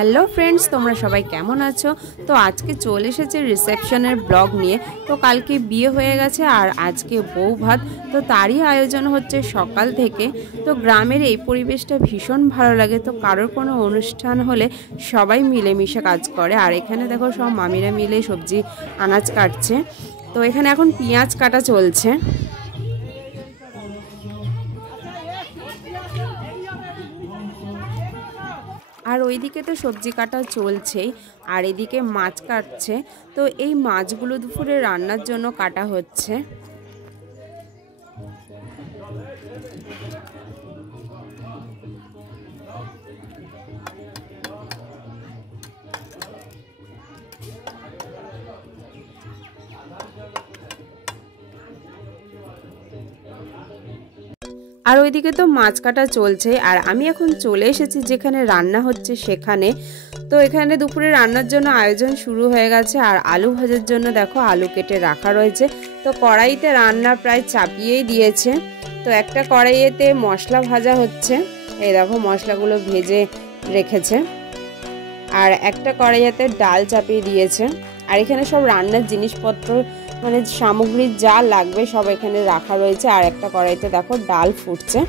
Hello friends, তোমরা সবাই কেমন আছো? তো আজকে চলে এসেছে রিসেপশনের ব্লগ নিয়ে। তো কালকে বিয়ে হয়ে গেছে আর আজকে বউ ভাত, তো তারই আয়োজন হচ্ছে সকাল থেকে। তো গ্রামের এই পরিবেশটা ভীষণ ভালো লাগে। তো কারোর কোনো অনুষ্ঠান হলে সবাই মিলেমিশে কাজ করে। আর এখানে দেখো সব মামিরা মিলে সবজি আনাজ কাটছে। তো এখানে এখন পেঁয়াজ কাটা চলছে। আর ওইদিকে তো সবজি কাটা চলছেই, আর এদিকে মাছ কাটছে। তো এই মাছগুলো দুপুরে রান্নার জন্য কাটা হচ্ছে। আর ওইদিকে তো মাছ কাটা চলছে, আর আমি এখন চলে এসেছি যেখানে রান্না হচ্ছে সেখানে। তো এখানে দুপুরে রান্নার জন্য আয়োজন শুরু হয়ে গেছে। আর আলু ভাজার জন্য দেখো আলু কেটে রাখা রয়েছে। তো কড়াইতে রান্না প্রায় চাপিয়েই দিয়েছে। তো একটা কড়াইয়েতে মশলা ভাজা হচ্ছে, এই দেখো মশলাগুলো ভেজে রেখেছে। আর একটা কড়াইতে ডাল চাপিয়ে দিয়েছে। আর এখানে সব রান্নার জিনিসপত্র মানে সামগ্রী যা লাগবে সব এখানে রাখা রয়েছে। আর একটা কড়াইতে দেখো ডাল ফুটছে।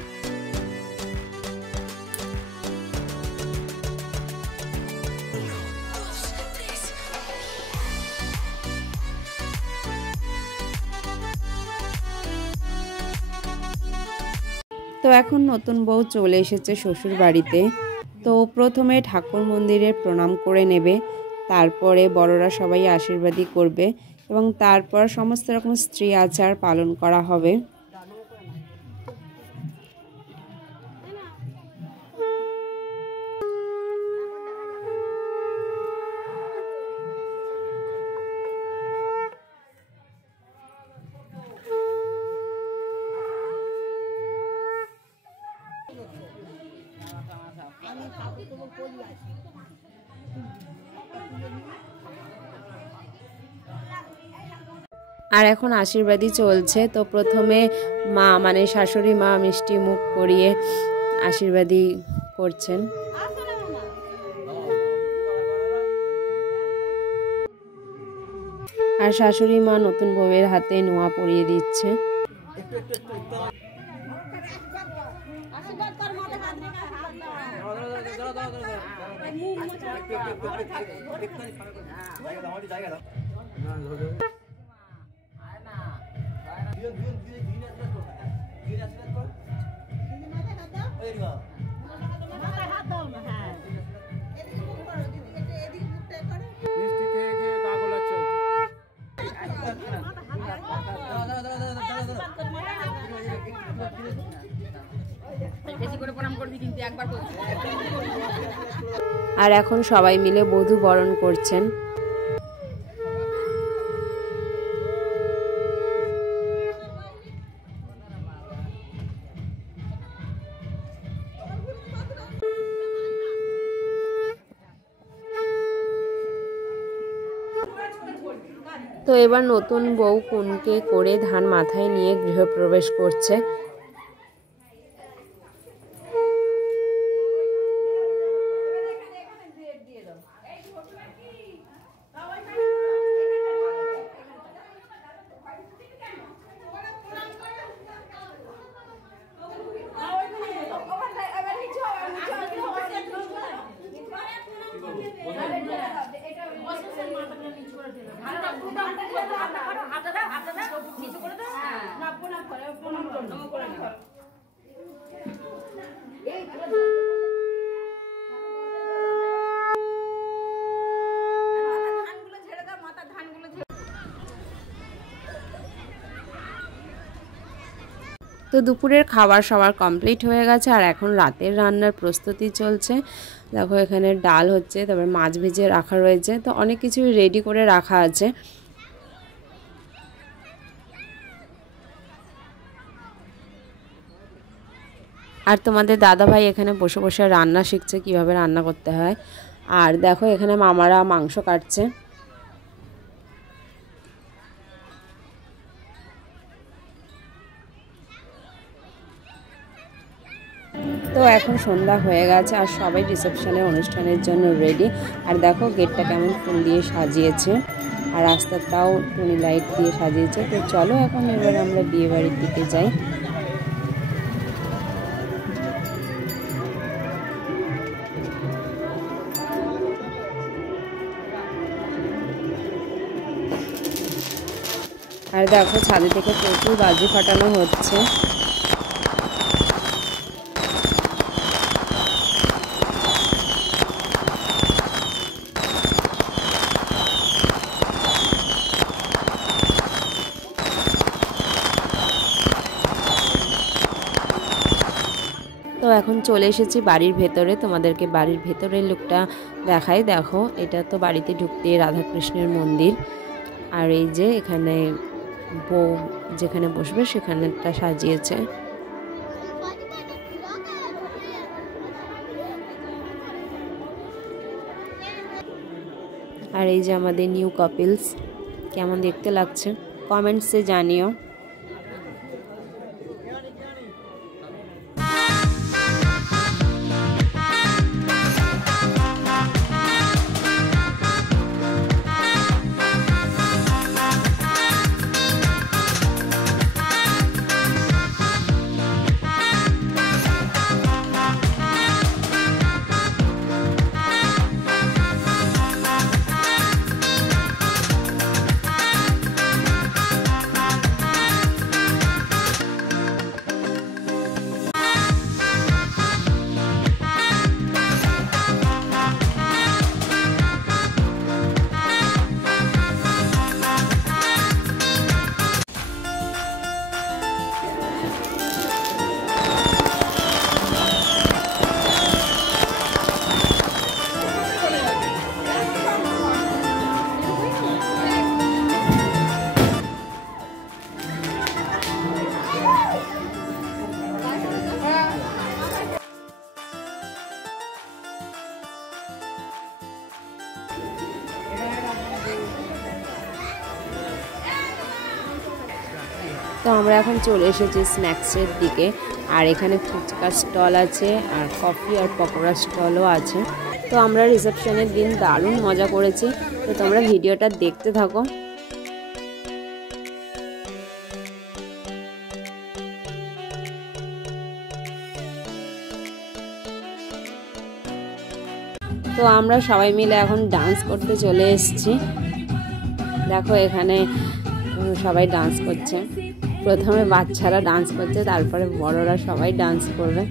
তো এখন নতুন বউ চলে এসেছে শ্বশুর বাড়িতে। তো প্রথমে ঠাকুর মন্দিরে প্রণাম করে নেবে, তারপরে বড়রা সবাই আশীর্বাদই করবে এবং তারপর সমস্ত রকম স্ত্রী আচার পালন করা হবে। আর এখন আশীর্বাদই চলছে। তো প্রথমে মা মানে শাশুড়ি মা মিষ্টি মুখ করিয়ে আশীর্বাদই করছেন। আর শাশুড়ি মা নতুন বউয়ের হাতে নোয়া পরিয়ে দিচ্ছে। আর এখন সবাই মিলে বধূ বরণ করছেন। তো এবার নতুন বউ কোনকে করে ধান মাথায় নিয়ে গৃহপ্রবেশ করছে। তো দুপুরের খাবার সবার কমপ্লিট হয়ে গেছে, আর এখন রাতের রান্নার প্রস্তুতি চলছে। দেখো এখানে ডাল হচ্ছে, তারপর মাছ ভেজে রাখা রয়েছে। তো অনেক কিছু রেডি করে রাখা আছে। আর তোমাদের দাদা ভাই এখানে বসে বসে রান্না শিখছে, কিভাবে রান্না করতে হয়। আর দেখো এখানে মামারা মাংস কাটছে। তো তো এখন সন্ধ্যা হয়ে গেছে আর সবাই রিসেপশনের অনুষ্ঠানের জন্য রেডি। আর দেখো গেটটা কেমন ফুল দিয়ে সাজিয়েছে আর রাস্তাটাও টুনি লাইট দিয়ে সাজিয়েছে। তো চলো এখন এবার আমরা বিয়ে বাড়ির দিকে যাই। আর দেখো ছাদে থেকে প্রচুর বাজি ফাটানো হচ্ছে। তো এখন চলে এসেছি বাড়ির ভেতরে, তোমাদেরকে বাড়ির ভেতরের লুকটা দেখাই। দেখো এটা তো বাড়িতে ঢুকতে রাধাকৃষ্ণের মন্দির, আর এই যে এখানে বউ যেখানে বসবে সেখানেটা সাজিয়েছে। আর এই যে আমাদের নিউ কাপলস, কেমন দেখতে লাগছে কমেন্টসে জানিও। তো আমরা এখন চলে এসেছি স্ন্যাক্সের দিকে, আর এখানে ফুচকা স্টল আছে আর কফি আর পকোড়া স্টলও আছে। তো আমরা রিসেপশনের দিন দারুণ মজা করেছি, তো তোমরা ভিডিওটা দেখতে থাকো। তো আমরা সবাই মিলে এখন ডান্স করতে চলে এসেছি। দেখো এখানে সবাই ডান্স করছে, প্রথমে বাচ্চারা ডান্স করছে, তারপরে বড়রা সবাই ডান্স করবে।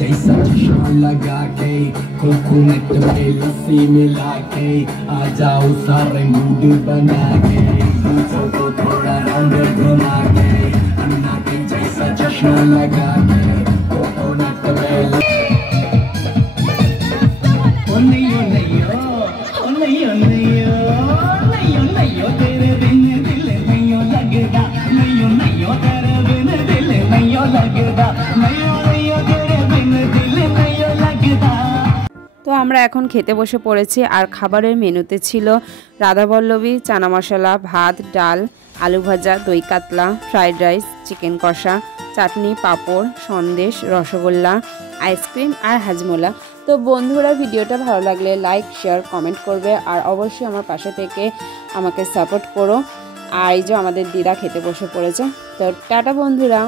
जैसा चश्मा लगा के कोकोनट में लस्सी मिला के आ जाओ सारे मूड बना के पूछो को थोड़ा राउंड घुमा के अन्ना के जैसा चश्मा लगा के कोकोनट में ओ नहीं ओ नहीं ओ नहीं ओ नहीं नहीं ओ नहीं ओ तेरे बिन दिल नहीं ओ लगदा नहीं ओ नहीं ओ तेरे बिन दिल नहीं ओ लगदा नहीं ओ তো আমরা এখন খেতে বসে পড়েছি, আর খাবারের মেনুতে ছিল রাধাবল্লভী, চানা মশলা, ভাত, ডাল, আলু ভাজা, দই কাতলা, ফ্রাইড রাইস, চিকেন কষা, চাটনি, পাঁপড়, সন্দেশ, রসগোল্লা, আইসক্রিম আর হাজমোলা। তো বন্ধুরা ভিডিওটা ভালো লাগলে লাইক, শেয়ার, কমেন্ট করবে, আর অবশ্যই আমার পাশে থেকে আমাকে সাপোর্ট করো। আর এই যে আমাদের দিদা খেতে বসে পড়েছে। তো টাটা বন্ধুরা।